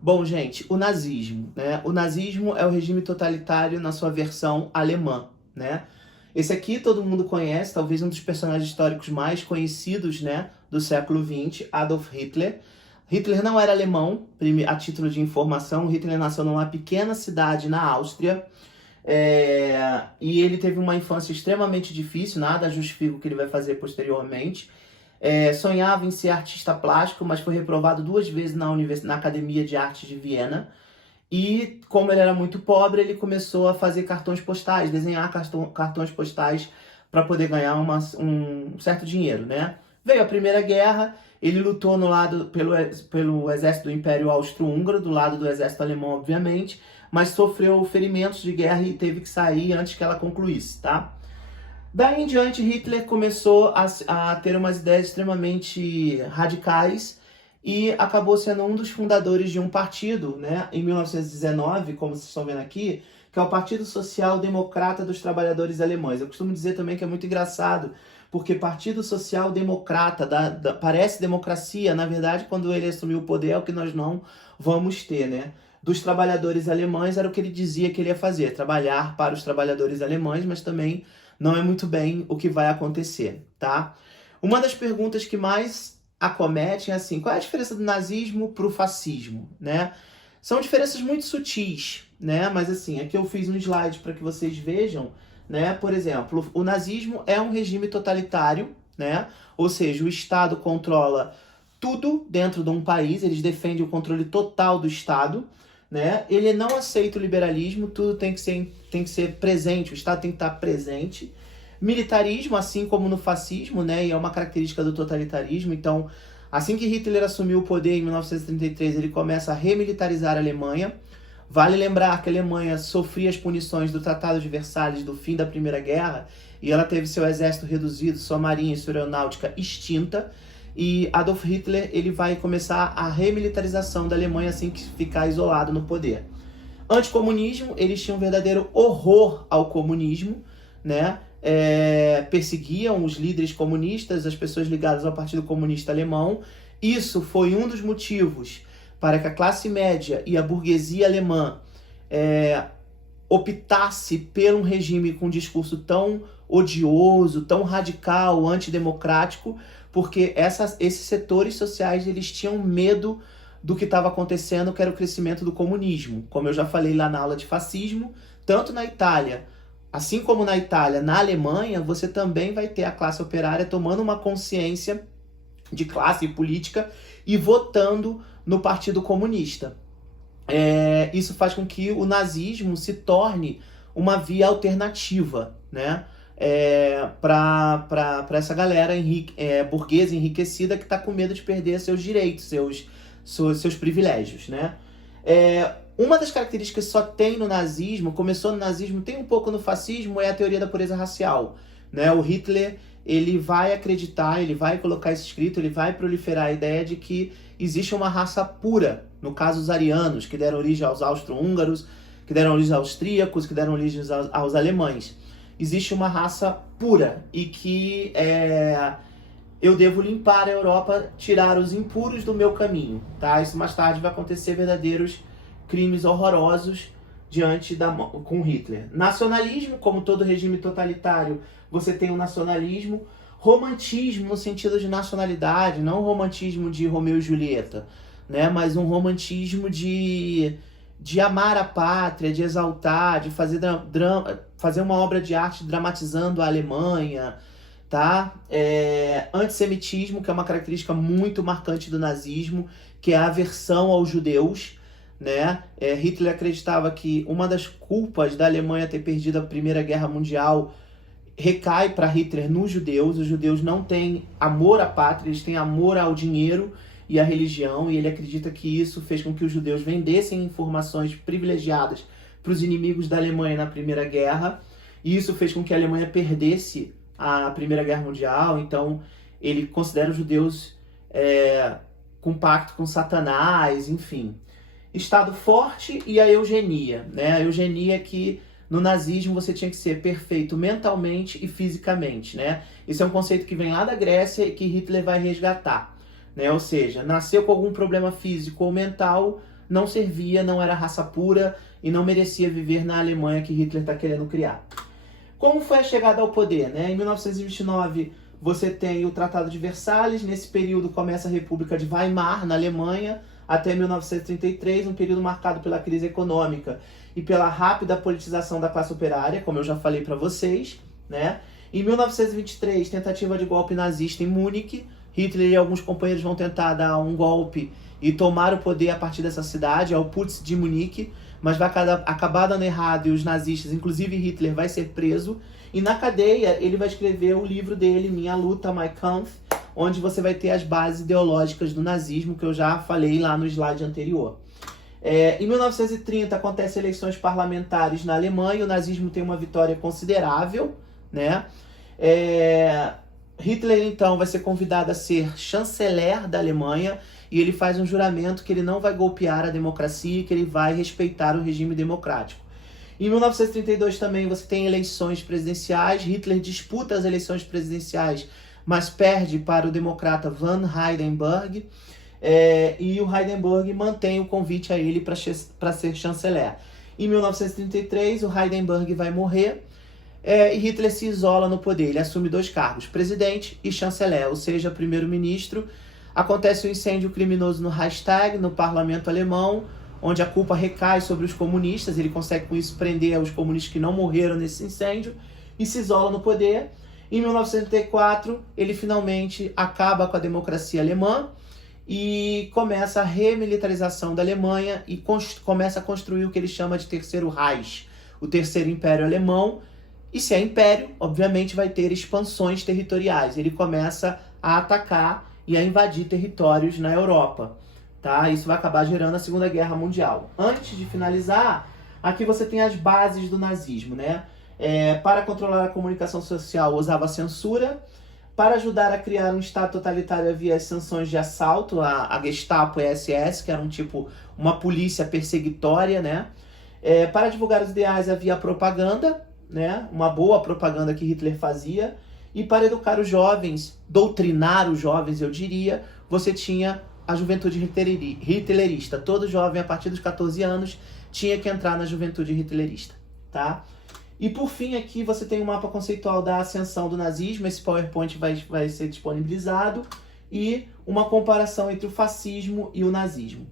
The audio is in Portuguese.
Bom, gente, o nazismo, né? O nazismo é o regime totalitário na sua versão alemã, né? Esse aqui todo mundo conhece, talvez um dos personagens históricos mais conhecidos, né, do século XX, Adolf Hitler. Hitler não era alemão, a título de informação. Hitler nasceu numa pequena cidade na Áustria, e ele teve uma infância extremamente difícil, nada justifica o que ele vai fazer posteriormente. Sonhava em ser artista plástico, mas foi reprovado 2 vezes na Academia de Artes de Viena. E como ele era muito pobre, ele começou a fazer cartões postais, desenhar cartões postais para poder ganhar um certo dinheiro, né? Veio a Primeira Guerra, ele lutou pelo exército do Império Austro-Húngaro, do lado do exército alemão, obviamente, mas sofreu ferimentos de guerra e teve que sair antes que ela concluísse, tá? Daí em diante, Hitler começou a ter umas ideias extremamente radicais e acabou sendo um dos fundadores de um partido, né, em 1919, como vocês estão vendo aqui, que é o Partido Social Democrata dos Trabalhadores Alemães. Eu costumo dizer também que é muito engraçado, porque Partido Social Democrata parece democracia, na verdade, quando ele assumiu o poder, é o que nós não vamos ter, né? Dos trabalhadores alemães era o que ele dizia que ele ia fazer, trabalhar para os trabalhadores alemães, mas também não é muito bem o que vai acontecer, tá? Uma das perguntas que mais acometem é assim, qual é a diferença do nazismo para o fascismo, né? São diferenças muito sutis, né? Mas assim, aqui eu fiz um slide para que vocês vejam, né? Por exemplo, o nazismo é um regime totalitário, né? Ou seja, o Estado controla tudo dentro de um país, eles defendem o controle total do Estado, né? Ele não aceita o liberalismo, tudo tem que ser presente, o Estado tem que estar presente. Militarismo, assim como no fascismo, né? E é uma característica do totalitarismo. Então, assim que Hitler assumiu o poder em 1933, ele começa a remilitarizar a Alemanha. Vale lembrar que a Alemanha sofria as punições do Tratado de Versalhes do fim da Primeira Guerra, e ela teve seu exército reduzido, sua marinha e sua aeronáutica extinta. E Adolf Hitler ele vai começar a remilitarização da Alemanha assim que ficar isolado no poder. Anticomunismo, eles tinham um verdadeiro horror ao comunismo, né? Perseguiam os líderes comunistas, as pessoas ligadas ao Partido Comunista Alemão. Isso foi um dos motivos para que a classe média e a burguesia alemã optasse por um regime com um discurso tão odioso, tão radical, antidemocrático, porque esses setores sociais eles tinham medo do que estava acontecendo, que era o crescimento do comunismo. Como eu já falei lá na aula de fascismo, tanto na Itália, assim como na Itália, na Alemanha, você também vai ter a classe operária tomando uma consciência de classe e política e votando no Partido Comunista. Isso faz com que o nazismo se torne uma via alternativa, né? Para essa galera burguesa enriquecida que está com medo de perder seus direitos, seus privilégios, né? Uma das características que só tem no nazismo, começou no nazismo, tem um pouco no fascismo, é a teoria da pureza racial, né? O Hitler ele vai acreditar, ele vai colocar isso escrito, ele vai proliferar a ideia de que existe uma raça pura, no caso os arianos, que deram origem aos austro-húngaros, que deram origem aos austríacos, que deram origem aos alemães. Existe uma raça pura e que eu devo limpar a Europa, tirar os impuros do meu caminho, tá? Isso mais tarde vai acontecer verdadeiros crimes horrorosos com Hitler. Nacionalismo, como todo regime totalitário, você tem o nacionalismo. Romantismo no sentido de nacionalidade, não romantismo de Romeu e Julieta, né? Mas um romantismo de amar a pátria, de exaltar, de fazer uma obra de arte dramatizando a Alemanha, tá? Antissemitismo, que é uma característica muito marcante do nazismo, que é a aversão aos judeus, né? Hitler acreditava que uma das culpas da Alemanha ter perdido a Primeira Guerra Mundial recai para Hitler nos judeus. Os judeus não têm amor à pátria, eles têm amor ao dinheiro e à religião, e ele acredita que isso fez com que os judeus vendessem informações privilegiadas para os inimigos da Alemanha na Primeira Guerra, e isso fez com que a Alemanha perdesse a Primeira Guerra Mundial. Então ele considera os judeus com pacto com Satanás, enfim. Estado forte e a eugenia, né? A eugenia que no nazismo você tinha que ser perfeito mentalmente e fisicamente, né? Esse é um conceito que vem lá da Grécia e que Hitler vai resgatar, né? Ou seja, nasceu com algum problema físico ou mental, não servia, não era raça pura e não merecia viver na Alemanha que Hitler está querendo criar. Como foi a chegada ao poder, né? Em 1929 você tem o Tratado de Versalhes, nesse período começa a República de Weimar, na Alemanha, até 1933, um período marcado pela crise econômica e pela rápida politização da classe operária, como eu já falei para vocês, né? Em 1923, tentativa de golpe nazista em Munique. Hitler e alguns companheiros vão tentar dar um golpe e tomar o poder a partir dessa cidade, é o Putsch de Munique, mas vai acabar dando errado e os nazistas, inclusive Hitler, vai ser preso. E na cadeia ele vai escrever o livro dele, Minha Luta, Mein Kampf, onde você vai ter as bases ideológicas do nazismo, que eu já falei lá no slide anterior. Em 1930 acontecem eleições parlamentares na Alemanha, o nazismo tem uma vitória considerável, né? Hitler, então, vai ser convidado a ser chanceler da Alemanha e ele faz um juramento que ele não vai golpear a democracia e que ele vai respeitar o regime democrático. Em 1932 também você tem eleições presidenciais, Hitler disputa as eleições presidenciais, mas perde para o democrata von Hindenburg, e o Hindenburg mantém o convite a ele para ser chanceler. Em 1933 o Hindenburg vai morrer, e Hitler se isola no poder. Ele assume 2 cargos, presidente e chanceler, ou seja, primeiro-ministro. Acontece um incêndio criminoso no Reichstag, no parlamento alemão, onde a culpa recai sobre os comunistas. Ele consegue com isso prender os comunistas que não morreram nesse incêndio e se isola no poder. Em 1934, ele finalmente acaba com a democracia alemã e começa a remilitarização da Alemanha e começa a construir o que ele chama de Terceiro Reich, o Terceiro Império Alemão. E se é império, obviamente vai ter expansões territoriais. Ele começa a atacar e a invadir territórios na Europa, tá? Isso vai acabar gerando a Segunda Guerra Mundial. Antes de finalizar, aqui você tem as bases do nazismo, né? Para controlar a comunicação social, usava a censura. Para ajudar a criar um Estado totalitário, havia as sanções de assalto, a Gestapo e a SS, que eram tipo uma polícia perseguitória, né? Para divulgar os ideais, havia a propaganda, né? Uma boa propaganda que Hitler fazia. E para educar os jovens, doutrinar os jovens, eu diria, você tinha a juventude hitlerista. Todo jovem, a partir dos 14 anos, tinha que entrar na juventude hitlerista, tá? E por fim aqui você tem um mapa conceitual da ascensão do nazismo, esse PowerPoint vai ser disponibilizado, e uma comparação entre o fascismo e o nazismo.